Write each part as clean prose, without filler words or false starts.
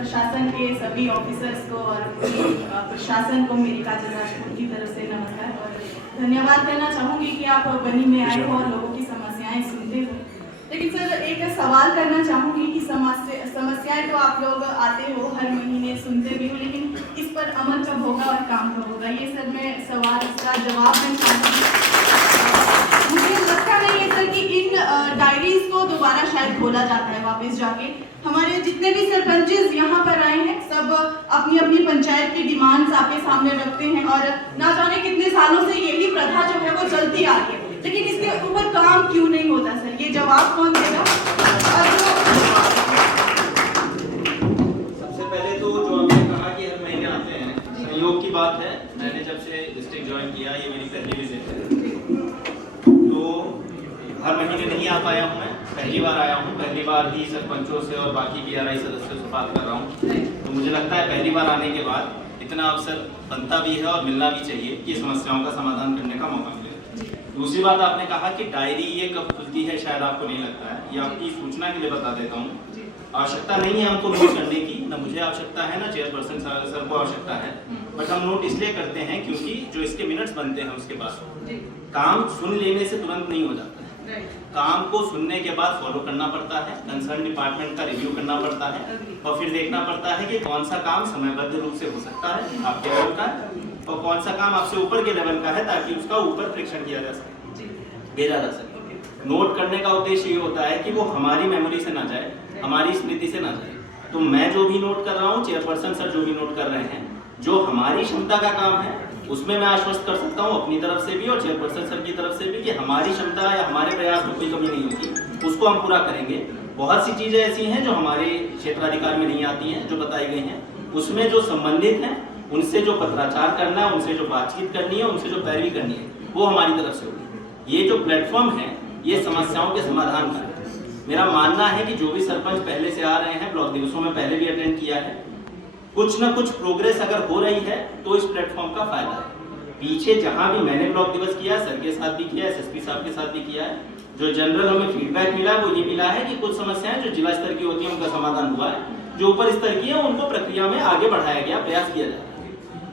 प्रशासन के सभी ऑफिसर्स को और प्रशासन को मेरी काजल राजपूत की तरफ से नमस्कार और धन्यवाद करना चाहूँगी कि आप बनी में आए हो और लोगों की समस्याएं सुनते हो। लेकिन सर एक सवाल करना चाहूँगी कि समस्याएं तो आप लोग आते हो हर महीने सुनते भी हो, लेकिन इस पर अमल कब होगा और काम कब होगा, ये सर मैं सवाल इसका जवाब मैं चाहूँगी। मुझे लगता नहीं है सर कि इन डायरीज को दोबारा शायद खोला जाता है वापस जाके। हमारे जितने भी सरपंचेस यहाँ पर आए हैं सब अपनी अपनी पंचायत की डिमांड्स आपके सामने रखते हैं और ना जाने कितने सालों से यही प्रथा जो है वो चलती आ रही है, लेकिन इसके ऊपर काम क्यों नहीं होता सर, ये जवाब कौन देगा? सबसे पहले तो जो आपने कहा कि हर महीने आते हैं, संयोग की बात है। मैंने जब से डिस्ट्रिक्ट ज्वाइन किया, ये मेरी पहली विजिट है, तो हर महीने नहीं आ पाया हूँ। मैं पहली बार आया हूँ, पहली बार ही सरपंचों से और बाकी BRI सदस्यों से बात कर रहा हूँ। तो मुझे लगता है पहली बार आने के बाद इतना अवसर बनता भी है और मिलना भी चाहिए कि समस्याओं का समाधान करने का मौका मिले। दूसरी बात आपने कहा कि डायरी ये कब खुलती है, शायद आपको नहीं लगता है, ये आपकी सूचना के लिए बता देता हूँ। आवश्यकता नहीं है हमको नोट करने की, ना मुझे आवश्यकता है, ना चेयरपर्सन सर को आवश्यकता है, बट हम नोट इसलिए करते हैं क्योंकि जो इसके मिनट्स बनते हैं उसके बाद काम सुन लेने से तुरंत नहीं हो जाता है। काम को सुनने के बाद फॉलो करना पड़ता है, कंसर्न डिपार्टमेंट का रिव्यू करना पड़ता है और फिर देखना पड़ता है कि कौन सा काम समयबद्ध रूप से हो सकता है आपके लेवल का और कौन सा काम आपसे ऊपर के लेवल का है ताकि उसका ऊपर परीक्षण किया जा सके, भेजा जा सके। नोट करने का उद्देश्य ये होता है कि वो हमारी मेमोरी से ना जाए, हमारी स्मृति से ना जाए। तो मैं जो भी नोट कर रहा हूँ, चेयरपर्सन सर जो भी नोट कर रहे हैं, जो हमारी क्षमता का काम है उसमें मैं आश्वस्त कर सकता हूँ अपनी तरफ से भी और चेयरपर्सन सर की तरफ से भी कि हमारी क्षमता या हमारे प्रयास में कोई कमी नहीं होगी, उसको हम पूरा करेंगे। बहुत सी चीजें ऐसी हैं जो हमारे क्षेत्राधिकार में नहीं आती हैं, जो बताई गई हैं, उसमें जो संबंधित हैं उनसे जो पत्राचार करना है, उनसे जो बातचीत करनी है, उनसे जो पैरवी करनी है, वो हमारी तरफ से होगी। ये जो प्लेटफॉर्म है ये समस्याओं के समाधान का है। मेरा मानना है कि जो भी सरपंच पहले से आ रहे हैं, ब्लॉक दिवसों में पहले भी अटेंड किया है, कुछ ना कुछ प्रोग्रेस अगर हो रही है तो इस प्लेटफॉर्म का फायदा है। पीछे जहां भी मैंने ब्लॉक दिवस किया, सर के साथ भी किया, SSP साहब के साथ भी किया है, जो जनरल हमें फीडबैक मिला वो ये मिला है कि कुछ समस्याएं जो जिला स्तर की होती हैं उनका समाधान हुआ है, जो ऊपर स्तर की है उनको प्रक्रिया में आगे बढ़ाया गया, प्रयास किया जाए।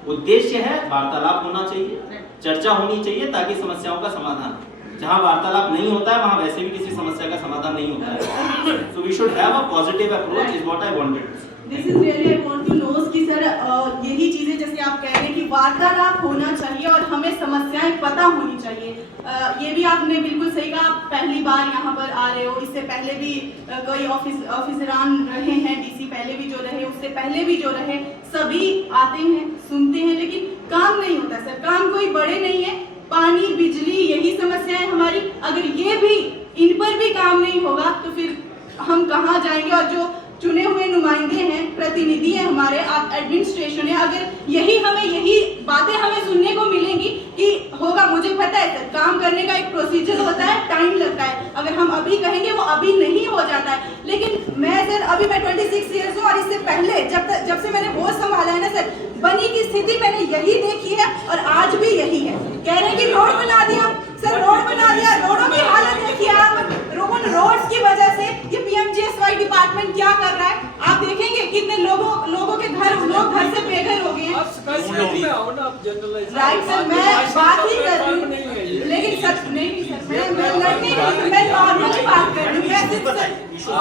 उद्देश्य है वार्तालाप होना चाहिए, चर्चा होनी चाहिए ताकि समस्याओं का समाधान। जहाँ वार्तालाप नहीं होता है वहाँ वैसे भी किसी समस्या का समाधान नहीं होता है। So we should have a positive approach is what I wanted. This is really I want to know कि सर यही चीजें जैसे आप कह रहे हैं कि वार्तालाप होना चाहिए और हमें समस्याएं पता होनी चाहिए। ये भी आपने बिल्कुल सही कहा, आप पहली बार यहाँ पर आ रहे हो, इससे पहले भी कई ऑफिसरान रहे हैं, DC पहले भी जो रहे, उससे पहले भी जो रहे, सभी आते हैं, सुनते हैं, लेकिन काम नहीं होता सर। काम कोई बड़े नहीं है, पानी बिजली यही समस्याएं हमारी, अगर ये भी इन पर भी काम नहीं होगा तो फिर हम कहाँ जाएंगे? और जो चुने हुए नुमाइंदे हैं, प्रतिनिधि हैं हमारे, आप एडमिनिस्ट्रेशन है, अगर यही बातें हमें सुनने को मिलेंगी कि होगा, मुझे पता है सर काम करने का एक प्रोसीजर होता है, टाइम लगता है, अगर हम अभी कहेंगे वो अभी नहीं हो जाता है। लेकिन मैं सर अभी मैं 26 ईयर्स हूँ और इससे पहले जब से मैंने होश संभाला है ना सर, बनी की स्थिति मैंने यही देखी है और आज भी यही है। कह रहे हैं कि रोड बना दिया सर, रोड बना दिया, रोडों की हालत देखिए आप, रोड्स की वजह से ये PMGSY डिपार्टमेंट क्या कर रहा है आप देखेंगे, कितने लोगों के लोग घर से बेघर हो गए हैं। राइट सर, मैं बात ही कर रही हूँ, लेकिन सर नहीं सर, मैं लड़ने नहीं, मैं नॉर्मली बात कर रही हूँ, मैं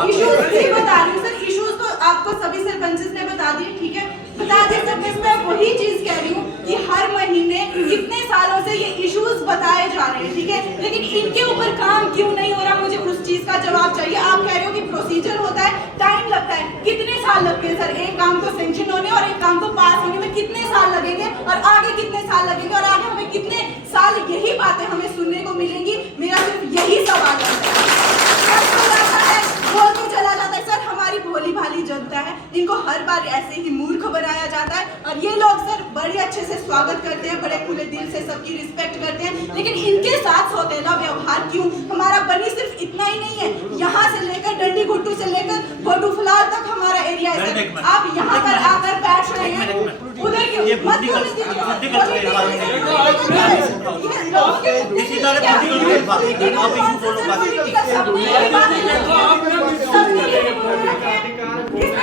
इश्यूज भी बता रही हूँ सर। इश्यूज तो आपको सभी सरपंचेस ने बता दिए, ठीक है, बता दिए सर। मैं वही चीज कह रही हूँ कि हर महीने कितने सालों से ये इश्यूज बताए जा रहे हैं, ठीक है, लेकिन इनके ऊपर काम क्यों नहीं हो रहा, मुझे उस चीज का जवाब चाहिए। आप कह रहे हो कि प्रोसीजर होता है, टाइम लगता है, कितने साल लगते हैं सर एक काम को सैंक्शन होने और एक काम को पास होने में? कितने साल लगेंगे और आगे कितने साल लगेंगे और आगे हमें कितने साल यही बातें हमें सुनने को मिलेंगी? मेरा सिर्फ यही सवाल है। बोल तो चला जाता है सर, हमारी भोली भाली जनता है, इनको हर बार ऐसे ही मूर्ख बनाया जाता है और ये लोग सर बड़े अच्छे से स्वागत करते हैं, बड़े खुले दिल से सबकी रिस्पेक्ट करते हैं, लेकिन इनके साथ सौतेला व्यवहार क्यों? हमारा बनी सिर्फ इतना ही नहीं है, यहाँ से लेकर डंडी गुट्टू से लेकर भोटू फुलार तक हमारा एरिया है सर। आप यहाँ पर आकर बैठ रहे हैं, उधर क्यों मत बोलिए।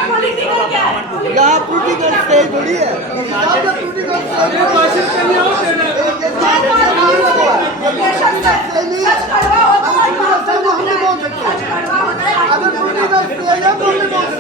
पॉलिटिकल क्या है? यहाँ पॉलिटिकल स्टेज थोड़ी है। सच कड़वा होता है, सच कड़वा होता है। अगर पॉलिटिकल स्टेज है तो नहीं बोल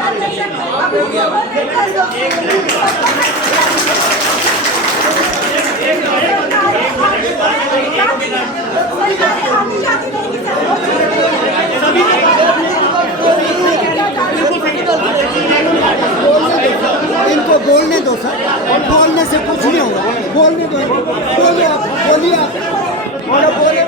इनको बोलने दो सर, और बोलने से कुछ नहीं होगा। बोलने दो, बोलो आप, बोलिए आप, और बोले